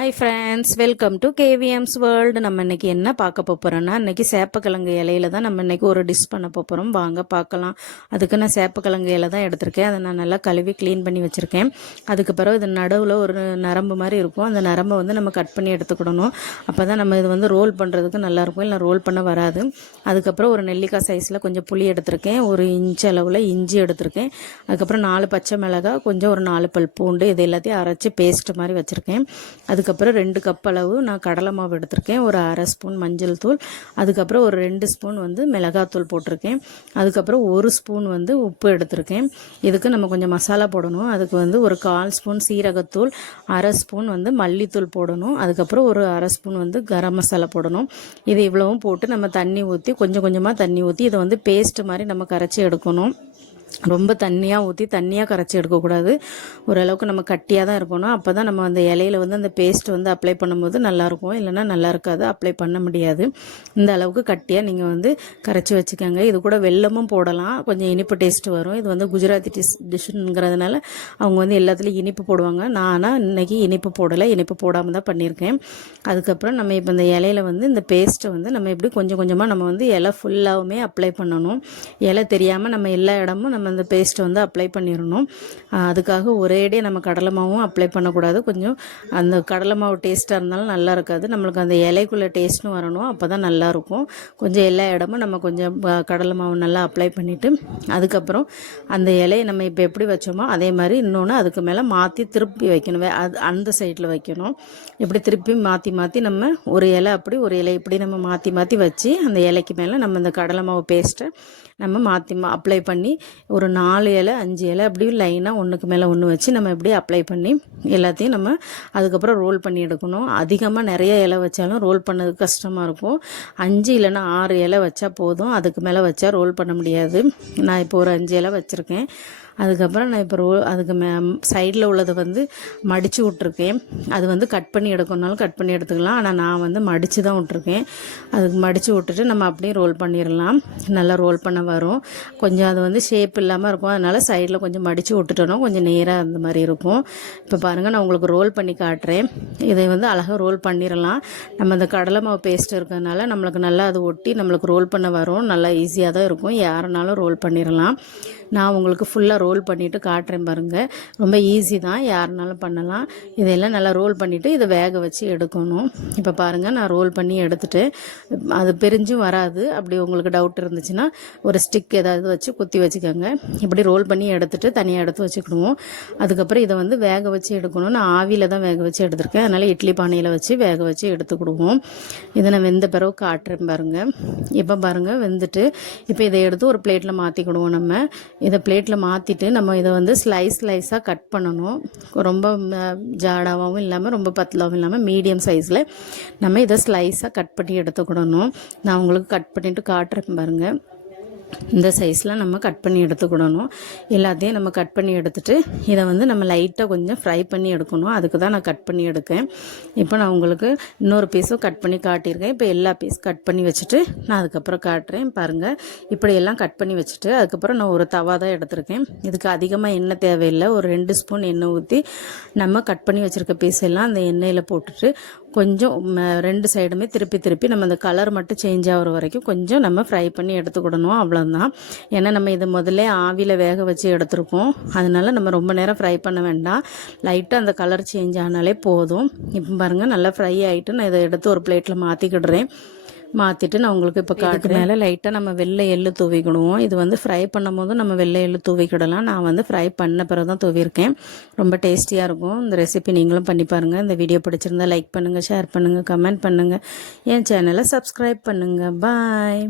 Hi friends welcome to KVMs world நம்ம இன்னைக்கு என்ன பார்க்க போகிறோம்னா இன்றைக்கி சேப்பக்கிழங்கு இலையில தான் நம்ம இன்றைக்கி ஒரு டிஷ் பண்ண போகிறோம் வாங்க பார்க்கலாம். அதுக்கு நான் சேப்பக்கிழங்கு இலை தான் எடுத்திருக்கேன். அதை நான் நல்லா கழுவி க்ளீன் பண்ணி வச்சுருக்கேன். அதுக்கு பிறகு இது நடுவில் ஒரு நரம்பு மாதிரி இருக்கும். அந்த நரம்பை வந்து நம்ம கட் பண்ணி எடுத்துக்கிடணும். அப்போ தான் நம்ம இது வந்து ரோல் பண்ணுறதுக்கு நல்லாயிருக்கும் இல்லை ரோல் பண்ண வராது. அதுக்கப்புறம் ஒரு நெல்லிக்காய் சைஸில் கொஞ்சம் புளி எடுத்திருக்கேன். ஒரு இன்ச் அளவில் இஞ்சி எடுத்திருக்கேன். அதுக்கப்புறம் நாலு பச்சை மிளகாய் கொஞ்சம் ஒரு நாலு பல் பூண்டு இது எல்லாத்தையும் அரைச்சி பேஸ்ட் மாதிரி வச்சுருக்கேன். அதுக்கப்புறம் ரெண்டு கப் அளவு நான் கடலை மாவு எடுத்திருக்கேன். ஒரு அரை ஸ்பூன் மஞ்சள் தூள் அதுக்கப்புறம் ஒரு ரெண்டு ஸ்பூன் வந்து மிளகாத்தூள் போட்டிருக்கேன். அதுக்கப்புறம் ஒரு ஸ்பூன் வந்து உப்பு எடுத்திருக்கேன். இதுக்கு நம்ம கொஞ்சம் மசாலா போடணும். அதுக்கு வந்து ஒரு கால் ஸ்பூன் சீரகத்தூள் அரை ஸ்பூன் வந்து மல்லித்தூள் போடணும். அதுக்கப்புறம் ஒரு அரை ஸ்பூன் வந்து கரம் மசாலா போடணும். இது இவ்வளவும் போட்டு நம்ம தண்ணி ஊற்றி கொஞ்சம் கொஞ்சமாக தண்ணி ஊற்றி இதை வந்து பேஸ்ட் மாதிரி நம்ம கரைச்சி எடுக்கணும். ரொம்ப தண்ணியாக ஊற்றி தண்ணியாக கரைச்சி எடுக்கக்கூடாது. ஓரளவுக்கு நம்ம கட்டியாக தான் இருக்கணும் அப்போ தான் நம்ம அந்த இலையில வந்து அந்த பேஸ்ட் வந்து அப்ளை பண்ணும்போது நல்லாயிருக்கும். இல்லைன்னா நல்லா இருக்காது அப்ளை பண்ண முடியாது. இந்த அளவுக்கு கட்டியாக நீங்கள் வந்து கரைச்சி வச்சுக்கோங்க. இது கூட வெல்லமும் போடலாம். கொஞ்சம் இனிப்பு டேஸ்ட் வரும். இது வந்து குஜராத்தி டிஷ் டிஷ்ஷுங்கிறதுனால அவங்க வந்து எல்லாத்துலேயும் இனிப்பு போடுவாங்க. நான் ஆனால் இன்றைக்கி இனிப்பு போடலை. இனிப்பு போடாமல் தான் பண்ணியிருக்கேன். அதுக்கப்புறம் நம்ம இப்போ இந்த இலையில வந்து இந்த பேஸ்ட்டை வந்து நம்ம எப்படி கொஞ்சம் கொஞ்சமாக நம்ம வந்து இலை ஃபுல்லாகவுமே அப்ளை பண்ணணும். இலை தெரியாமல் நம்ம எல்லா இடமும் நம்ம இந்த பேஸ்ட்டை வந்து அப்ளை பண்ணிடணும் அதுக்காக அதுக்காக ஒரேடியாக நம்ம கடலை மாவும் அப்ளை பண்ணக்கூடாது. கொஞ்சம் அந்த கடலை மாவு டேஸ்ட்டாக இருந்தாலும் நல்லா இருக்காது. நம்மளுக்கு அந்த இலைக்குள்ளே டேஸ்ட்டும் வரணும். அப்போ தான் நல்லாயிருக்கும் கொஞ்சம் எல்லா இடமும் நம்ம கொஞ்சம் கடலை மாவு நல்லா அப்ளை பண்ணிவிட்டு அதுக்கப்புறம் அந்த இலையை நம்ம இப்போ எப்படி வச்சோமோ அதே மாதிரி இன்னொன்று அதுக்கு மேலே மாற்றி திருப்பி வைக்கணும். அது அந்த சைடில் வைக்கணும். இப்படி திருப்பி மாற்றி மாற்றி நம்ம ஒரு இலை அப்படி ஒரு இலை இப்படி நம்ம மாற்றி மாற்றி வச்சு அந்த இலைக்கு மேலே நம்ம இந்த கடலை மாவு பேஸ்ட்டை நம்ம மாற்றி அப்ளை பண்ணி ஒரு நாலு இலை அஞ்சு இலை அப்படி லைனாக ஒன்றுக்கு மேலே ஒன்று வச்சு நம்ம இப்படி அப்ளை பண்ணி எல்லாத்தையும் நம்ம அதுக்கப்புறம் ரோல் பண்ணி எடுக்கணும். அதிகமாக நிறைய இலை வச்சாலும் ரோல் பண்ணது கஷ்டமாக இருக்கும். அஞ்சு இல்லைன்னா ஆறு இலை வச்சா போதும். அதுக்கு மேலே வச்சா ரோல் பண்ண முடியாது. நான் இப்போ ஒரு அஞ்சு இலை வச்சுருக்கேன். அதுக்கப்புறம் நான் இப்போ ரோ அதுக்கு மே சைடில் உள்ளதை வந்து மடித்து விட்ருக்கேன் அது வந்து கட் பண்ணி எடுக்கணுனாலும் கட் பண்ணி எடுத்துக்கலாம். ஆனால் நான் வந்து மடித்து தான் விட்ருக்கேன் அதுக்கு மடித்து விட்டுட்டு நம்ம அப்படியே ரோல் பண்ணிடலாம் நல்லா ரோல் பண்ண வரும். கொஞ்சம் அது வந்து ஷேப் இல்லாமல் இருக்கும். அதனால் சைடில் கொஞ்சம் மடித்து விட்டுட்டோன்னா கொஞ்சம் நேராக அந்த மாதிரி இருக்கும். இப்போ பாருங்கள் நான் உங்களுக்கு ரோல் பண்ணி காட்டுறேன். இதை வந்து அழகாக ரோல் பண்ணிடலாம் நம்ம இந்த கடலை மாவு பேஸ்ட் இருக்கிறதுனால நம்மளுக்கு நல்லா அது ஒட்டி நம்மளுக்கு ரோல் பண்ண வரும். நல்லா ஈஸியாக தான் இருக்கும். யாருனாலும் ரோல் பண்ணிடலாம் நான் உங்களுக்கு ஃபுல்லாக ரோல் பண்ணிவிட்டு காட்டுறேன் பாருங்கள் ரொம்ப ஈஸி தான். யாருனாலும் பண்ணலாம். இதெல்லாம் நல்லா ரோல் பண்ணிவிட்டு இதை வேக வச்சு எடுக்கணும். இப்போ பாருங்கள் நான் ரோல் பண்ணி எடுத்துகிட்டு அது பிரிஞ்சும் வராது. அப்படி உங்களுக்கு டவுட் இருந்துச்சுன்னா ஒரு ஸ்டிக் ஏதாவது வச்சு குத்தி வச்சுக்கோங்க. இப்படி ரோல் பண்ணி எடுத்துகிட்டு தனியாக எடுத்து வச்சுக்கிடுவோம். அதுக்கப்புறம் இதை வந்து வேக வச்சு எடுக்கணும். நான் ஆவியில் தான் வேக வச்சு எடுத்திருக்கேன். அதனால் இட்லி பானையில் வச்சு வேக வச்சு எடுத்துக்கிடுவோம். இதை நான் வெந்த பிறகு காட்டுறேன் பாருங்கள் இப்போ பாருங்கள் வெந்துட்டு இப்போ இதை எடுத்து ஒரு பிளேட்டில் மாற்றிக்கிடுவோம் நம்ம. இதை பிளேட்டில் மாற்றிட்டு நம்ம இதை வந்து ஸ்லைஸ் ஸ்லைஸாக கட் பண்ணணும். ரொம்ப ம, இல்லாமல் ரொம்ப பத்தலாகவும் இல்லாமல் மீடியம் சைஸில் நம்ம இதை ஸ்லைஸாக கட் பண்ணி எடுத்துக்கிடணும். நான் உங்களுக்கு கட் பண்ணிவிட்டு காட்டுறேன் பாருங்கள் இந்த சைஸில் நம்ம கட் பண்ணி எடுத்துக்கிடணும். எல்லாத்தையும் நம்ம கட் பண்ணி எடுத்துட்டு இதை வந்து நம்ம லைட்டாக கொஞ்சம் ஃப்ரை பண்ணி எடுக்கணும். அதுக்கு தான் நான் கட் பண்ணி எடுக்கேன். இப்போ நான் உங்களுக்கு இன்னொரு பீஸும் கட் பண்ணி காட்டியிருக்கேன். இப்போ எல்லா பீஸ் கட் பண்ணி வச்சுட்டு நான் அதுக்கப்புறம் காட்டுறேன். பாருங்கள் இப்படியெல்லாம் கட் பண்ணி வச்சுட்டு அதுக்கப்புறம் நான் ஒரு தவா தான் எடுத்திருக்கேன். இதுக்கு அதிகமாக எண்ணெய் தேவையில்லை. ஒரு ரெண்டு ஸ்பூன் எண்ணெய் ஊற்றி நம்ம கட் பண்ணி வச்சுருக்க பீஸ் எல்லாம் அந்த எண்ணெயில் போட்டுட்டு கொஞ்சம் ரெண்டு சைடுமே திருப்பி திருப்பி நம்ம அந்த கலர் மட்டும் சேஞ்ச் ஆகிற வரைக்கும் கொஞ்சம் நம்ம ஃப்ரை பண்ணி எடுத்துக்கிடணும். அவ்வளோதான் ஏன்னா நம்ம இது முதல்ல ஆவியில் வேக வச்சு எடுத்துருக்கோம். அதனால நம்ம ரொம்ப நேரம் ஃப்ரை பண்ண வேண்டாம். லைட்டாக அந்த கலர் சேஞ்ச் ஆனாலே போதும். இப்போ பாருங்கள் நல்லா ஃப்ரை ஆகிட்டு நான் இதை எடுத்து ஒரு பிளேட்டில் மாற்றிக்கிடுறேன் மாற்றிட்டு நான் உங்களுக்கு இப்போ காட்டுறேன். மேலே லைட்டாக நம்ம வெள்ளை எள்ளு தூவிக்கிடுவோம். இது வந்து ஃப்ரை பண்ணும் போது நம்ம வெள்ளை எள்ளு தூவிக்கிடலாம். நான் வந்து ஃப்ரை பண்ண பிறகு தான் தூவியிருக்கேன். ரொம்ப டேஸ்டியாக இருக்கும். இந்த ரெசிபி நீங்களும் பண்ணி பாருங்கள் இந்த வீடியோ பிடிச்சிருந்தா லைக் பண்ணுங்கள் ஷேர் பண்ணுங்கள் கமெண்ட் பண்ணுங்கள் என் சேனலை சப்ஸ்கிரைப் பண்ணுங்கள் பாய்